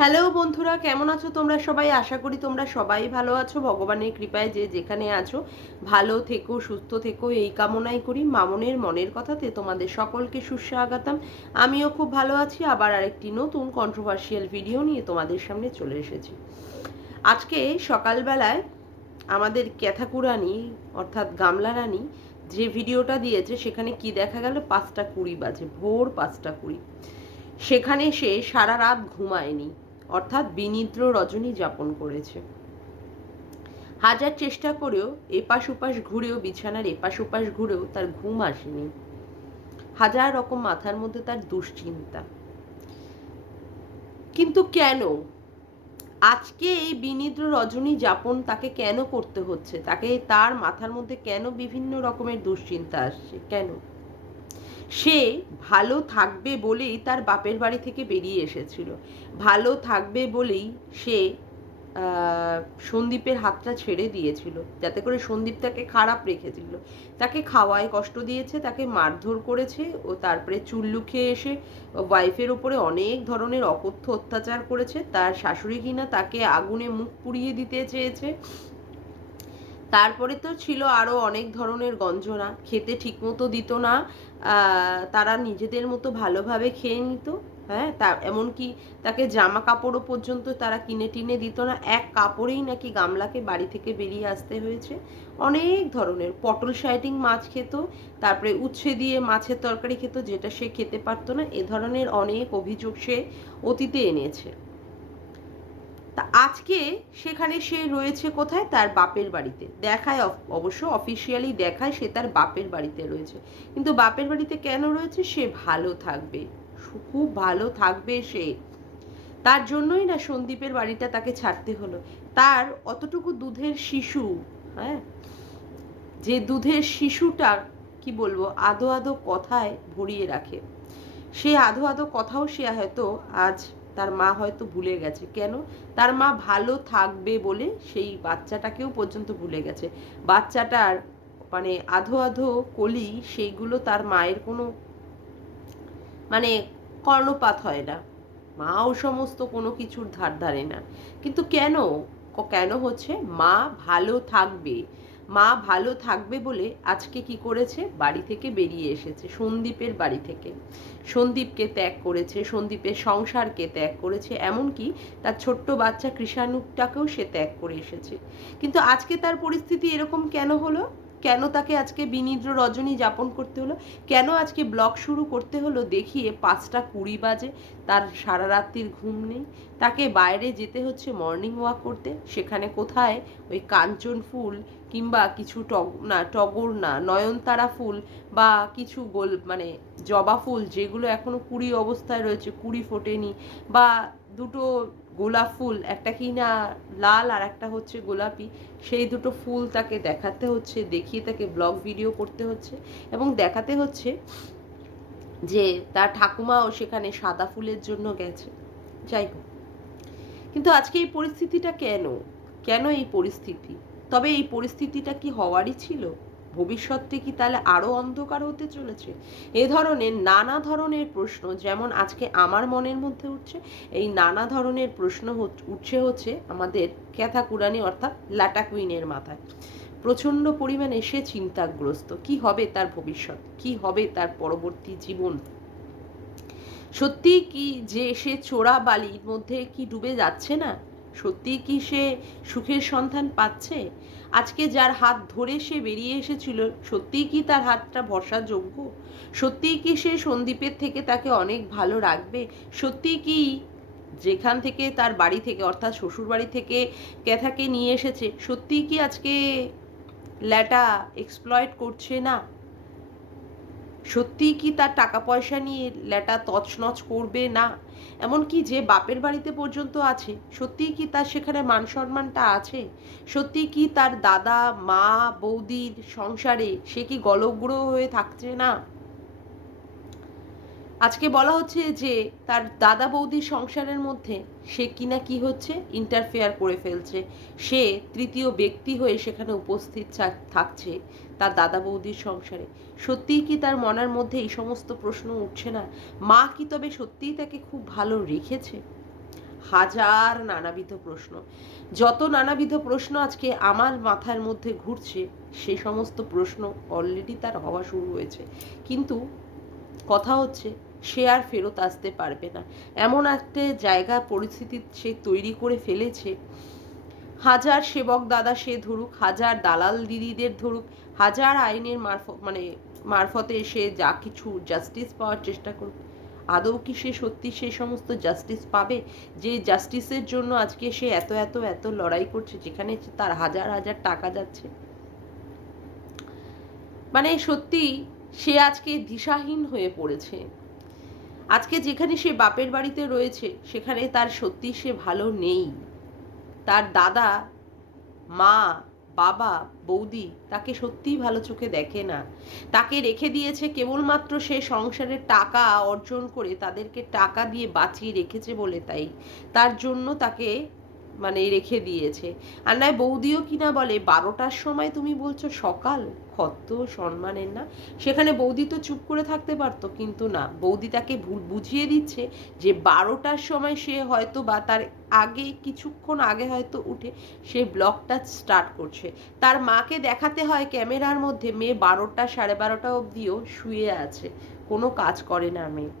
Hello বন্ধুরা, কেমন আছো তোমরা সবাই? আশা করি তোমরা সবাই ভালো আছো। ভগবানের কৃপায় যে যেখানে আছো ভালো থেকো, সুস্থ থেকো, এই কামনাই করি। মামনের মনের কথাতে তোমাদের সকলকে সুস্বাগতম। আমিও খুব ভালো আছি। আবার আরেকটি নতুন কন্ট্রোভার্সিয়াল ভিডিও নিয়ে তোমাদের সামনে চলে এসেছি। আজকে সকালবেলায় আমাদের ক্যাথাকুরানি অর্থাৎ গামলা রানী যে ভিডিওটা দিয়েছে সেখানে কি দেখা গেল, 5:20 বাজে, ভোর 5:20। সেখানে সে সারা রাত ঘুমায়নি, অর্থাৎ বিনিদ্র রজনী যাপন করেছে। হাজার চেষ্টা করেও এপাশ ওপাশ ঘুরেও, বিছানার এপাশ ওপাশ ঘুরেও তার ঘুম আসেনি। হাজার রকম মাথার মধ্যে তার দুশ্চিন্তা। কিন্তু কেন আজকে এই বিনিদ্র রজনী যাপন তাকে কেন করতে হচ্ছে? তাকে তার মাথার মধ্যে কেন বিভিন্ন রকমের দুশ্চিন্তা আসছে? কেন? সে ভালো থাকবে বলেই তার বাপের বাড়ি থেকে বেরিয়ে এসেছিল। ভালো থাকবে বলেই সে সন্দীপের হাতটা ছেড়ে দিয়েছিল, যাতে করে সন্দীপ তাকে খারাপ রেখেছিল। তাকে খাওয়ায় কষ্ট দিয়েছে, তাকে মারধর করেছে, ও তারপরে চুল্লু খেয়ে এসে ওয়াইফের ওপরে অনেক ধরনের অকথ্য অত্যাচার করেছে। তার শাশুড়ি কিনা তাকে আগুনে মুখ পুড়িয়ে দিতে চেয়েছে। তারপরে তো ছিল আরও অনেক ধরনের গঞ্জনা, খেতে ঠিকমতো দিত না, তারা নিজেদের মতো ভালোভাবে খেয়ে নিত। হ্যাঁ, তা এমনকি তাকে জামা কাপড়ও পর্যন্ত তারা কিনে টিনে দিত না। এক কাপড়েই নাকি গামলাকে বাড়ি থেকে বেরিয়ে আসতে হয়েছে। অনেক ধরনের পটল সাইটিং মাছ খেত, তারপরে উচ্ছে দিয়ে মাছের তরকারি খেত, যেটা সে খেতে পারতো না। এ ধরনের অনেক অভিযোগ সে অতীতে এনেছে। তা আজকে সেখানে সে রয়েছে কোথায়? তার বাপের বাড়িতে। দেখায়, অবশ্য অফিসিয়ালি দেখায় সে তার বাপের বাড়িতে রয়েছে। কিন্তু বাপের বাড়িতে কেন রয়েছে? সে ভালো থাকবে, খুব ভালো থাকবে সে। তার জন্যই না সন্দীপের বাড়িটা তাকে ছাড়তে হলো। তার অতটুকু দুধের শিশু, হ্যাঁ, যে দুধের শিশুটা কি বলবো, আধো আধো কথায় ভরিয়ে রাখে। সে আধো আধো কথাও সে হয়তো আজ তার মা হয়তো ভুলে গেছে। কেন? তার মা ভালো থাকবে বলে সেই বাচ্চাটাকেও পর্যন্ত ভুলে গেছে। বাচ্চাটার মানে আধো আধো কলি, সেইগুলো তার মায়ের কোনো মানে কর্ণপাত হয় না। মাও সমস্ত কোনো কিছুর ধার ধারে না। কিন্তু কেন? কেন হচ্ছে? মা ভালো থাকবে। মা ভালো থাকবে বলে আজকে কি করেছে? বাড়ি থেকে বেরিয়ে এসেছে, সন্দীপের বাড়ি থেকে। সন্দীপকে ত্যাগ করেছে, সন্দীপের সংসারকে ত্যাগ করেছে, এমনকি তার ছোট্ট বাচ্চা কৃষাণুটাকেও সে ত্যাগ করে এসেছে। কিন্তু আজকে তার পরিস্থিতি এরকম কেন হলো? কেন তাকে আজকে বিনিদ্র রজনী যাপন করতে হলো? কেন আজকে ব্লগ শুরু করতে হলো দেখিয়ে 5:20 বাজে, তার সারা রাত্রির ঘুম নেই, তাকে বাইরে যেতে হচ্ছে মর্নিং ওয়াক করতে। সেখানে কোথায় ওই কাঞ্চন ফুল কিংবা কিছু টগর না, নয়নতারা ফুল বা কিছু মানে জবা ফুল, যেগুলো এখনো কুড়ি অবস্থায় রয়েছে, কুড়ি ফোটেনি, বা দুটো গোলাপ ফুল, একটা কি না লাল আর একটা হচ্ছে গোলাপি, সেই দুটো ফুল তাকে দেখাতে হচ্ছে, দেখিয়ে তাকে ব্লগ ভিডিও করতে হচ্ছে এবং দেখাতে হচ্ছে যে তার ঠাকুমাও সেখানে সাদা ফুলের জন্য গেছে। যাই হোক, কিন্তু আজকে এই পরিস্থিতিটা কেন? কেন এই পরিস্থিতি? তবে এই পরিস্থিতিটা কি হওয়ারই ছিল? ভবিষ্যৎটি কি তাহলে আরো অন্ধকার হতে চলেছে? এ ধরনের নানা ধরনের প্রশ্ন যেমন আজকে আমার মনের মধ্যে উঠছে, এই নানা ধরনের প্রশ্ন উঠছে হচ্ছে আমাদের ক্যাথাকুরানি অর্থাৎ ল্যাটা কুইনের মাথায়। প্রচণ্ড পরিমাণে সে চিন্তাগ্রস্ত। কি হবে তার ভবিষ্যৎ? কি হবে তার পরবর্তী জীবন? সত্যি কি যে সে চোরা বালির মধ্যে কি ডুবে যাচ্ছে না? সত্যি কি সে সুখের সন্ধান পাচ্ছে? আজকে যার হাত ধরে সে বেরিয়ে এসেছিল, সত্যিই কি তার হাতটা ভরসাযোগ্য? সত্যিই কি সে সন্দীপের থেকে তাকে অনেক ভালো রাখবে? সত্যিই কি যেখান থেকে তার বাড়ি থেকে অর্থাৎ শ্বশুর বাড়ি থেকে ক্যাথাকে নিয়ে এসেছে, সত্যিই কি আজকে ল্যাটা এক্সপ্লয়েট করছে না? সত্যিই কি তার টাকা পয়সা নিয়ে ল্যাটা তছনছ করবে না? এমনকি যে বাপের বাড়িতে পর্যন্ত আছে, সত্যিই কি তার সেখানে মান সম্মানটা আছে? সত্যিই কি তার দাদা মা বৌদির সংসারে সে কি গলগ্রহ হয়ে থাকছে না? আজকে বলা হচ্ছে যে তার দাদা বৌদির সংসারের মধ্যে সে কিনা কি হচ্ছে, ইন্টারফেয়ার করে ফেলছে। সে তৃতীয় ব্যক্তি হয়ে সেখানে উপস্থিত থাকছে তার দাদা বৌদির সংসারে। সত্যিই কি তার মনের মধ্যে এই সমস্ত প্রশ্ন উঠছে না? মা কি তবে সত্যিই তাকে খুব ভালো রেখেছে? হাজার নানাবিধ প্রশ্ন, যত নানাবিধ প্রশ্ন আজকে আমার মাথার মধ্যে ঘুরছে, সে সমস্ত প্রশ্ন অলরেডি তার হওয়া শুরু হয়েছে। কিন্তু কথা হচ্ছে সে আর ফেরত আসতে পারবে না, এমন একটা জায়গা পরিস্থিতি সে তৈরি করে ফেলেছে। হাজার সেবক দাদা সে ধরুক, হাজার দালাল দিদিদের ধরুক, হাজার আইনের মারফতে সে যা কিছু জাস্টিস পাওয়ার চেষ্টা করুক, আদৌ কি সে সত্যি সে সমস্ত জাস্টিস পাবে? যে জাস্টিসের জন্য আজকে সে এত এত এত লড়াই করছে, যেখানে তার হাজার হাজার টাকা যাচ্ছে। সত্যি সে আজকে দিশাহীন হয়ে পড়েছে। আজকে যেখানে সে বাপের বাড়িতে রয়েছে, সেখানে তার সত্যি সে ভালো নেই। তার দাদা, মা, বাবা, বৌদি তাকে সত্যিই ভালো চোখে দেখে না। তাকে রেখে দিয়েছে কেবলমাত্র সে সংসারের টাকা অর্জন করে, তাদেরকে টাকা দিয়ে বাঁচিয়ে রেখেছে বলে, তাই তার জন্য তাকে রেখে দিয়েছে। আর নয় বৌদিও কিনা বলে 12টার সময় তুমি বলছো সকাল, কত সম্মানের না। সেখানে বৌদি তো চুপ করে থাকতে পারতো, কিন্তু না, বৌদি তাকে বুঝিয়ে দিচ্ছে যে 12টার সময় সে হয়তো বা তার আগে কিছুক্ষণ আগে হয়তো উঠে সে ব্লগটা স্টার্ট করছে। তার মাকে দেখাতে হয় ক্যামেরার মধ্যে মেয়ে 12টা 12:30 অবধিও শুয়ে আছে, কোনো কাজ করে না মেয়ে।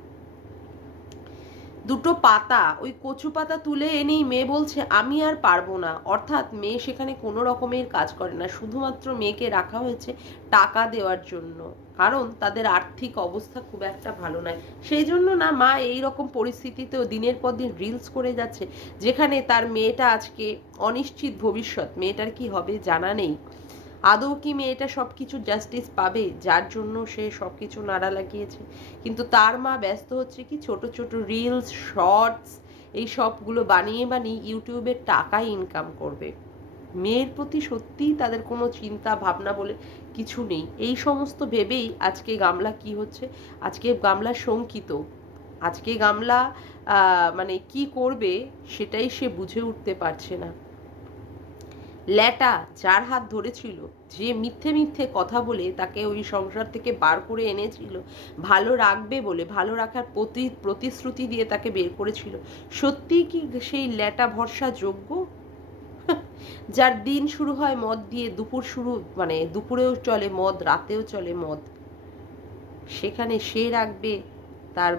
দুটো পাতা, ওই কচু পাতা তুলে এনেই মেয়ে বলছে আমি আর পারবো না। অর্থাৎ মেয়ে সেখানে কোনো রকমের কাজ করে না, শুধুমাত্র মেয়েকে রাখা হয়েছে টাকা দেওয়ার জন্য, কারণ তাদের আর্থিক অবস্থা খুব একটা ভালো নয়। সেই জন্য না মা এই রকম পরিস্থিতিতেও দিনের পর দিন রিলস করে যাচ্ছে, যেখানে তার মেয়েটা আজকে অনিশ্চিত ভবিষ্যৎ, মেয়েটার কি হবে জানা নেই। আদৌ কি মেয়েটা সব কিছু জাস্টিস পাবে, যার জন্য সে সব কিছু নাড়া লাগিয়েছে? কিন্তু তার মা ব্যস্ত হচ্ছে কি ছোট ছোট রিলস, শর্টস, এই সবগুলো বানিয়ে বানিয়ে ইউটিউবে টাকা ইনকাম করবে। মেয়ের প্রতি সত্যিই তাদের কোনো চিন্তা ভাবনা বলে কিছু নেই। এই সমস্ত ভেবেই আজকে গামলা কি হচ্ছে, আজকে গামলা শঙ্কিত। আজকে গামলা কি করবে সেটাই সে বুঝে উঠতে পারছে না। ল্যাটা যার হাত ধরেছিল, যে মিথ্যে মিথ্যে কথা বলে তাকে ওই সংসার থেকে বার করে এনেছিল, ভালো রাখবে বলে, ভালো রাখার প্রতিশ্রুতি দিয়ে তাকে বের করেছিল, সত্যিই কি সেই ল্যাটা ভরসা যোগ্য? যার দিন শুরু হয় মদ দিয়ে, দুপুরেও চলে মদ, রাতেও চলে মদ, সেখানে সে রাখবে তার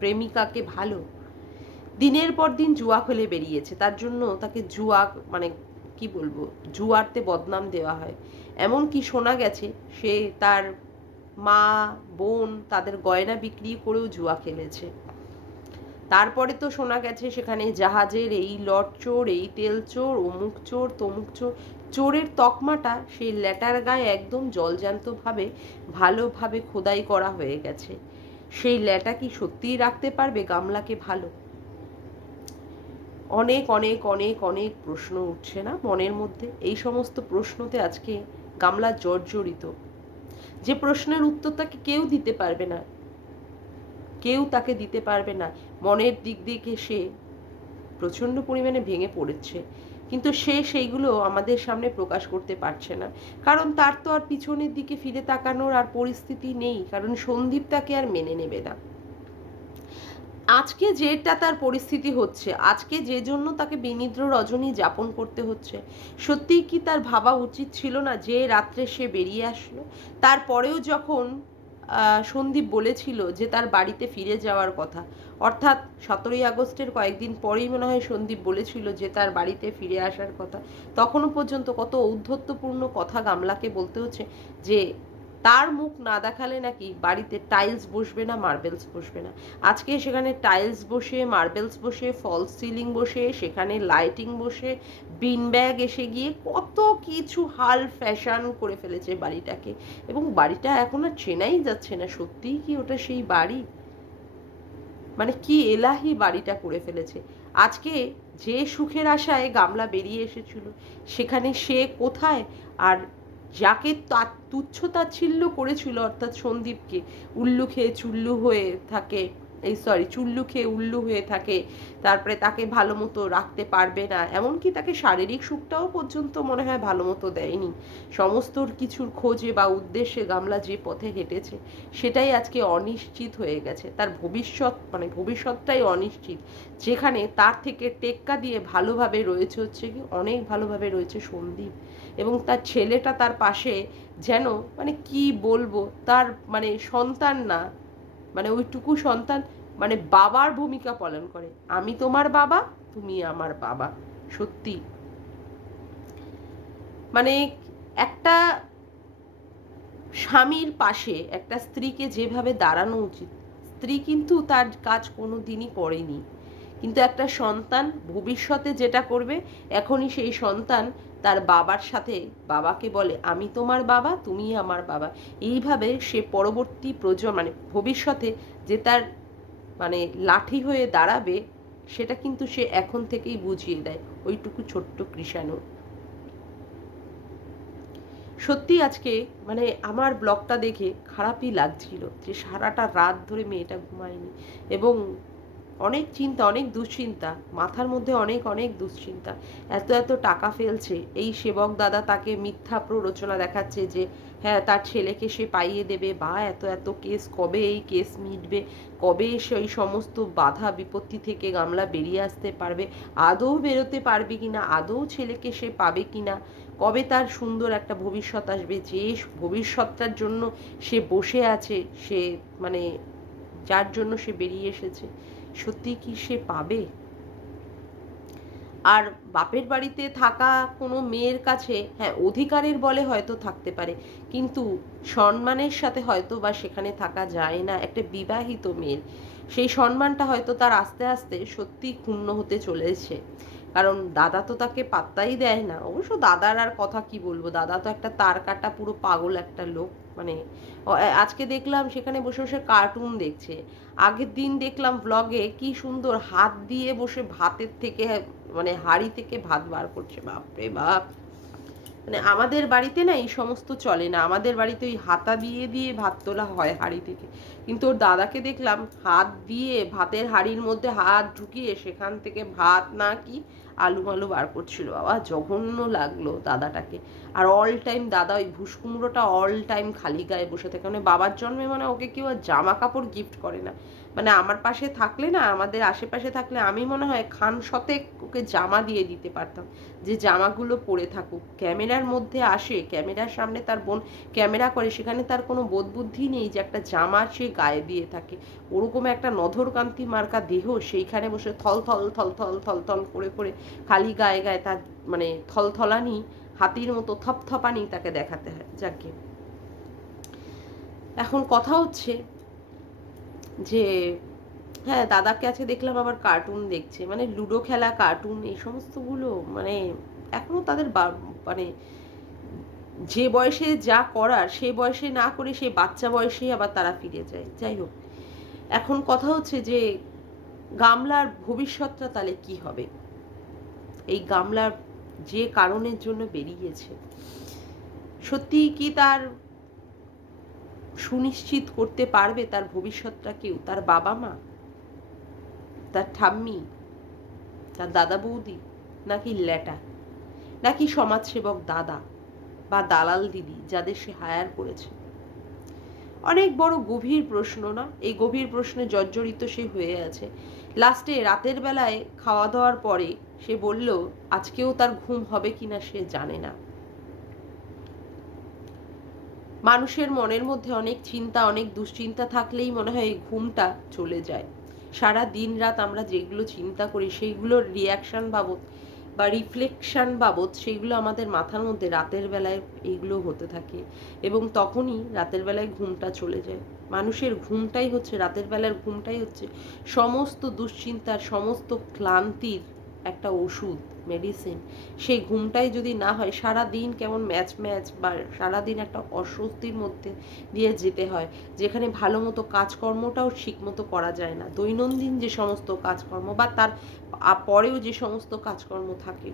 প্রেমিকাকে ভালো? দিনের পর দিন জুয়া খেলে বেরিয়েছে, তার জন্য তাকে জুয়া কি বলবো, জুয়ারতে বদনাম দেওয়া হয়। এমন কি শোনা গেছে সে তার মা, বোন তাদের গয়না বিক্রি করেও জুয়া খেলেছে। তারপরে তো শোনা গেছে সেখানে জাহাজের এই লট চোর, এই তেল চোর, অমুক চোর, তমুক চোর, চোরের তকমাটা সেই ল্যাটার গায়ে একদম জলজান্তভাবে ভালোভাবে খোদাই করা হয়ে গেছে। সেই ল্যাটা কি সত্যিই রাখতে পারবে গামলাকে ভালো? অনেক অনেক অনেক অনেক প্রশ্ন উঠছে না মনের মধ্যে? এই সমস্ত প্রশ্নতে আজকে গামলা জর্জরিত, যে প্রশ্নের উত্তর তাকে কেউ দিতে পারবে না, কেউ তাকে দিতে পারবে না। মনের দিক থেকে সে প্রচণ্ড পরিমাণে ভেঙে পড়েছে, কিন্তু সে সেইগুলো আমাদের সামনে প্রকাশ করতে পারছে না, কারণ তার তো আর পিছনের দিকে ফিরে তাকানোর আর পরিস্থিতি নেই, কারণ সন্দীপ তাকে আর মেনে নেবে না। আজকে যেটা তার পরিস্থিতি হচ্ছে, আজকে যে জন্য তাকে বিনিদ্র রজনী যাপন করতে হচ্ছে, সত্যিই কি তার ভাবা উচিত ছিল না যে রাত্রে সে বেরিয়ে আসলো? তারপরেও যখন সন্দীপ বলেছিল যে তার বাড়িতে ফিরে যাওয়ার কথা, অর্থাৎ 17ই আগস্টের কয়েকদিন পরেই মনে হয় সন্দীপ বলেছিল যে তার বাড়িতে ফিরে আসার কথা, তখনও পর্যন্ত কত ঔদ্ধত্যপূর্ণ কথা গামলাকে বলতে হচ্ছে যে তার মুখ না দেখালে নাকি বাড়িতে টাইলস বসবে না, মার্বেলস বসবে না। আজকে সেখানে টাইলস বসে, মার্বেলস বসে, ফলস সিলিং বসে, সেখানে লাইটিং বসে, বিন ব্যাগ এসে গিয়ে কত কিছু হাল ফ্যাশন করে ফেলেছে বাড়িটাকে, এবং বাড়িটা এখন আর চেনাই যাচ্ছে না সত্যিই কি ওটা সেই বাড়ি? কি এলাহি বাড়িটা করে ফেলেছে। আজকে যে সুখের আশায় গামলা বেরিয়ে এসেছিল, সেখানে সে কোথায়? আর যাকে তুচ্ছ তাচ্ছিল্য করেছিল, অর্থাৎ সন্দীপকে, উল্লু খেয়ে চুল্লু হয়ে থাকে, চুল্লু খেয়ে উল্লু হয়ে থাকে, তারপরে তাকে ভালো মতো রাখতে পারবে না, এমনকি তাকে শারীরিক সুখটাও পর্যন্ত মনে হয় ভালো মতো দেয়নি। সমস্ত কিছুর খোঁজে বা উদ্দেশ্যে গামলা যে পথে হেঁটেছে সেটাই আজকে অনিশ্চিত হয়ে গেছে। তার ভবিষ্যৎ মানে ভবিষ্যৎটাই অনিশ্চিত, যেখানে তার থেকে টেক্কা দিয়ে ভালোভাবে রয়েছে হচ্ছে কি, অনেক ভালোভাবে রয়েছে সন্দীপ, এবং তার ছেলেটা তার পাশে যেন মানে কি বলবো, তার মানে সন্তান না, মানে ওইটুকু সন্তান মানে বাবার ভূমিকা পালন করে। আমি তোমার বাবা, তুমি আমার বাবা। সত্যি মানে একটা স্বামীর পাশে একটা স্ত্রীকে যেভাবে দাঁড়ানো উচিত, স্ত্রী কিন্তু তার কাজ কোনো দিনই করেনি, কিন্তু একটা সন্তান ভবিষ্যতে যেটা করবে, এখনই সেই সন্তান তার বাবার সাথে বাবাকে বলে আমি তোমার বাবা, তুমি আমার বাবা। এইভাবে সে পরবর্তী মানে ভবিষ্যতে যে তার মানে লাঠি হয়ে দাঁড়াবে, সেটা কিন্তু সে এখন থেকেই বুঝিয়ে দেয় ওইটুকু ছোট্ট কৃষাণু। সত্যি আজকে মানে আমার ব্লগটা দেখে খারাপই লাগছিল যে সারাটা রাত ধরে মেয়েটা ঘুমায়নি, এবং অনেক চিন্তা, অনেক দুশ্চিন্তা মাথার মধ্যে, অনেক অনেক দুশ্চিন্তা। এত এত টাকা ফেলছে, এই সেবক দাদা তাকে মিথ্যা প্ররোচনা দেখাচ্ছে যে হ্যাঁ তার ছেলেকে সে পাইয়ে দেবে, বা এত এত কেস, কবে এই কেস মিটবে, কবে সেই সমস্ত বাধা বিপত্তি থেকে গামলা বেরিয়ে আসতে পারবে, আদৌ বেরোতে পারবে কিনা, আদৌ ছেলেকে সে পাবে কিনা, কবে তার সুন্দর একটা ভবিষ্যৎ আসবে, যে ভবিষ্যৎটার জন্য সে বসে আছে, সে মানে যার জন্য সে বেরিয়ে এসেছে, সত্যি কি সে পাবে? আর বাপের বাড়িতে থাকা কোনো মেয়ের কাছে হ্যাঁ অধিকারের বলে হয়তো থাকতে পারে, কিন্তু সম্মানের সাথে হয়তো বা সেখানে থাকা যায় না একটা বিবাহিত মেয়ের। সেই সম্মানটা হয়তো তার আস্তে আস্তে সত্যি ক্ষুণ্ণ হতে চলেছে, কারণ দাদা তো তাকে পাত্তাই দেয় না। অবশ্য দাদার আর কথা কি বলবো, দাদা তো একটা তার কাটা পুরো পাগল একটা লোক। মানে আজকে দেখলাম সেখানে বসে বসে কার্টুন দেখছে, আগের দিন দেখলাম ব্লগে কি সুন্দর হাত দিয়ে বসে ভাতের থেকে মানে হাঁড়ি থেকে ভাত বার করছে। বাপরে বাপ, মানে আমাদের বাড়িতে না এই সমস্ত চলে না, আমাদের বাড়িতে ওই হাতা দিয়ে দিয়ে ভাত তোলা হয় হাঁড়ি থেকে, কিন্তু ওর দাদাকে দেখলাম হাত দিয়ে ভাতের হাঁড়ির মধ্যে হাত ঢুকিয়ে সেখান থেকে ভাত না কি আলু মালু বার করছিল। বাবা জঘন্য লাগলো দাদাটাকে। আর অল টাইম দাদা ওই ভুসকুমড়োটা অল টাইম খালি গায়ে বসে থাকে, মানে বাবার জন্মে মানে ওকে কেউ আর জামা কাপড় গিফট করে না। মানে আমার পাশে থাকলে না, আমাদের আশেপাশে থাকলে আমি মনে হয় খান শতেক ওকে জামা দিয়ে দিতে পারতাম, যে জামাগুলো পরে থাকুক। ক্যামেরার মধ্যে আসে, ক্যামেরার সামনে তার বোন ক্যামেরা করে, সেখানে তার কোনো বোধ বুদ্ধি নেই যে একটা জামা সে গায়ে দিয়ে থাকে। ওরকম একটা নধরকান্তি মার্কা দেহ, সেইখানে বসে থল থল থল থল থল থল করে করে খালি গায়ে গায়ে তার মানে থলথলানি হাতির মতো থপথপানি তাকে দেখাতে হয়। যাকে এখন কথা হচ্ছে যে হ্যাঁ দাদাকে আছে দেখলাম আবার কার্টুন দেখছে, মানে লুডো খেলা, কার্টুন, এই সমস্তগুলো মানে এখনো তাদের মানে যে বয়সে যা করার সে বয়সে না করে সেই বাচ্চা বয়সেই আবার তারা ফিরে যায়। যাই হোক, এখন কথা হচ্ছে যে গামলার ভবিষ্যৎটা তাহলে কি হবে? এই গামলার যে কারণের জন্য বেরিয়েছে, সত্যি কি তার সুনিশ্চিত করতে পারবে তার ভবিষ্যৎটা কেউ? তার বাবা মা, তার ঠাম্মি, তার দাদা বৌদি, নাকি ল্যাটা, নাকি সমাজসেবক দাদা বা দালাল দিদি যাদের সে হায়ার করেছে? অনেক বড় গভীর প্রশ্ন না? এই গভীর প্রশ্নে জর্জরিত সে হয়ে আছে। লাস্টে রাতের বেলায় খাওয়া দাওয়ার পরে সে বলল আজকেও তার ঘুম হবে কিনা সে জানে না। মানুষের মনের মধ্যে অনেক চিন্তা, অনেক দুশ্চিন্তা থাকলেই মনে হয় এই ঘুমটা চলে যায়। সারা দিন রাত আমরা যেগুলো চিন্তা করি সেইগুলোর রিয়াকশন বাবদ বা রিফ্লেকশন বাবদ সেইগুলো আমাদের মাথার মধ্যে রাতের বেলায় এইগুলো হতে থাকে, এবং তখনই রাতের বেলায় ঘুমটা চলে যায়। মানুষের ঘুমটাই হচ্ছে, রাতের বেলার ঘুমটাই হচ্ছে সমস্ত দুশ্চিন্তার, সমস্ত ক্লান্তির একটা ওষুধ, মেডিসিন। সেই ঘুমটাই যদি না হয়, সারা দিন কেমন ম্যাচ ম্যাচ বা সারাদিন একটা অস্বস্তির মধ্যে দিয়ে যেতে হয়, যেখানে ভালো মতো কাজকর্মটাও ঠিক মতো করা যায় না। দৈনন্দিন যে সমস্ত কাজকর্ম বা তার পরেও যে সমস্ত কাজকর্ম থাকে,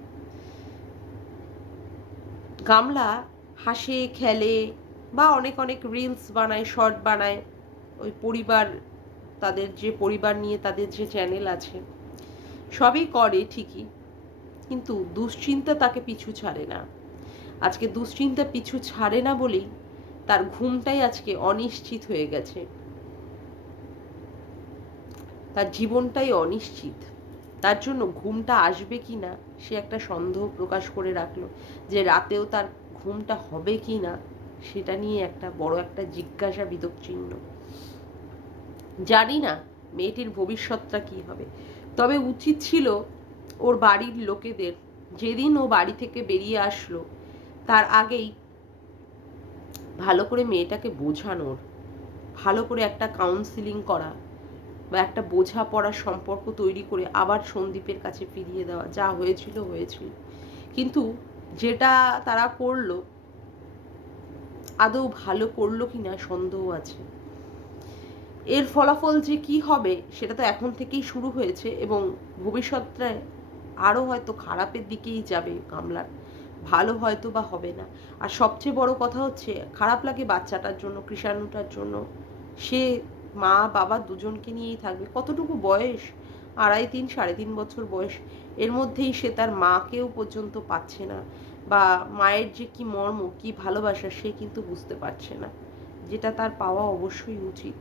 গামলা হাসে খেলে বা অনেক অনেক রিলস বানায়, শর্ট বানায়, ওই পরিবার তাদের যে পরিবার নিয়ে তাদের যে চ্যানেল আছে, সবই করে ঠিকই, কিন্তু দুশ্চিন্তা তাকে পিছু ছাড়ে না। আজকে দুশ্চিন্তা পিছু ছাড়ে না বলেই তার ঘুমটাই আজকে অনিশ্চিত হয়ে গেছে, তার জীবনটাই অনিশ্চিত। তার জন্য ঘুমটা আসবে কি না সে একটা সন্দেহ প্রকাশ করে রাখলো, যে রাতেও তার ঘুমটা হবে কি না সেটা নিয়ে একটা বড় একটা জিজ্ঞাসা বিদক চিহ্ন। জানি না মেয়েটির ভবিষ্যৎটা কি হবে, তবে উচিত ছিল ওর বাড়ির লোকেদের যেদিন ও বাড়ি থেকে বেরিয়ে আসলো তার আগেই ভালো করে মেয়েটাকে বোঝানোর, ভালো করে একটা কাউন্সিলিং করা বা একটা বোঝাপড়ার সম্পর্ক তৈরি করে আবার সন্দীপের কাছে ফিরিয়ে দেওয়া। যা হয়েছিল হয়েছিল, কিন্তু যেটা তারা করলো আদৌ ভালো করলো কিনা সন্দেহ আছে। এর ফলাফল যে কি হবে সেটা তো এখন থেকেই শুরু হয়েছে, এবং ভবিষ্যৎটা আরও হয়তো খারাপের দিকেই যাবে কামলার, ভালো হয়তো বা হবে না। আর সবচেয়ে বড় কথা হচ্ছে, খারাপ লাগে বাচ্চাটার জন্য, কৃষাণুটার জন্য। সে মা বাবা দুজনকে নিয়েই থাকবে। কতটুকু বয়স, 2.5 3.5 বছর বয়স, এর মধ্যেই সে তার মাকেও পর্যন্ত পাচ্ছে না, বা মায়ের যে কি মর্ম কি ভালোবাসা সে কিন্তু বুঝতে পারছে না, যেটা তার পাওয়া অবশ্যই উচিত।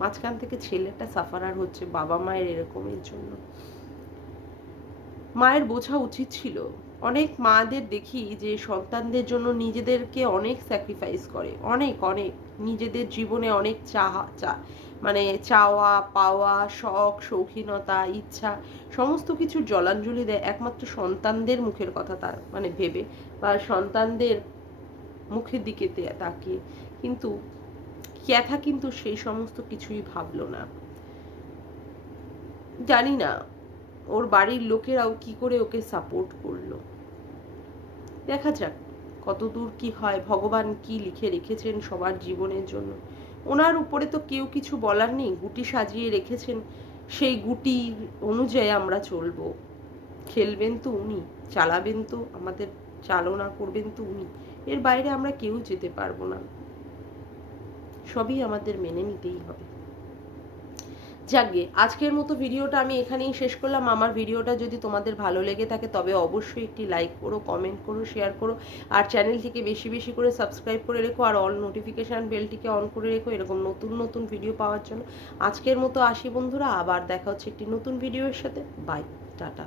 মাঝখান থেকে ছেলেটা সাফারার হচ্ছে বাবা মায়ের এরকমের জন্য। মায়ের বোঝা উচিত ছিল। অনেক মাদের দেখি যে সন্তানদের জন্য নিজেদেরকে অনেক স্যাক্রিফাইস করে, অনেক অনেক নিজেদের জীবনে অনেক মানে চাওয়া পাওয়া, শখ শৌখিনতা, ইচ্ছা সমস্ত কিছুর জলাঞ্জলি দেয় একমাত্র সন্তানদের মুখের কথা তার মানে ভেবে, বা সন্তানদের মুখের দিকে তাকিয়ে। কিন্তু ক্যাথা কিন্তু সেই সমস্ত কিছুই ভাবলো না। জানি না ওর বাড়ির লোকেরাও কি করে ওকে সাপোর্ট করলো। দেখা যাক কতদূর কি হয়, ভগবান কি লিখে রেখেছেন সবার জীবনের জন্য। ওনার উপরে তো কেউ কিছু বলার নেই, গুটি সাজিয়ে রেখেছেন, সেই গুটি অনুযায়ী আমরা চলবো। খেলবেন তো উনি, চালাবেন তো আমাদের, চালনা করবেন তো উনি, এর বাইরে আমরা কেউ যেতে পারবো না, সবই আমাদের মেনে নিতেই হবে। যাকগে, আজকের মতো ভিডিওটা আমি এখানেই শেষ করলাম। আমার ভিডিওটা যদি তোমাদের ভালো লেগে থাকে তবে অবশ্যই একটি লাইক করো, কমেন্ট করো, শেয়ার করো, আর চ্যানেলটিকে বেশি বেশি করে সাবস্ক্রাইব করে রেখো, আর অল নোটিফিকেশান বেলটিকে অন করে রেখো এরকম নতুন নতুন ভিডিও পাওয়ার জন্য। আজকের মতো আসি বন্ধুরা, আবার দেখা হচ্ছে একটি নতুন ভিডিওর সাথে। Bye, tata.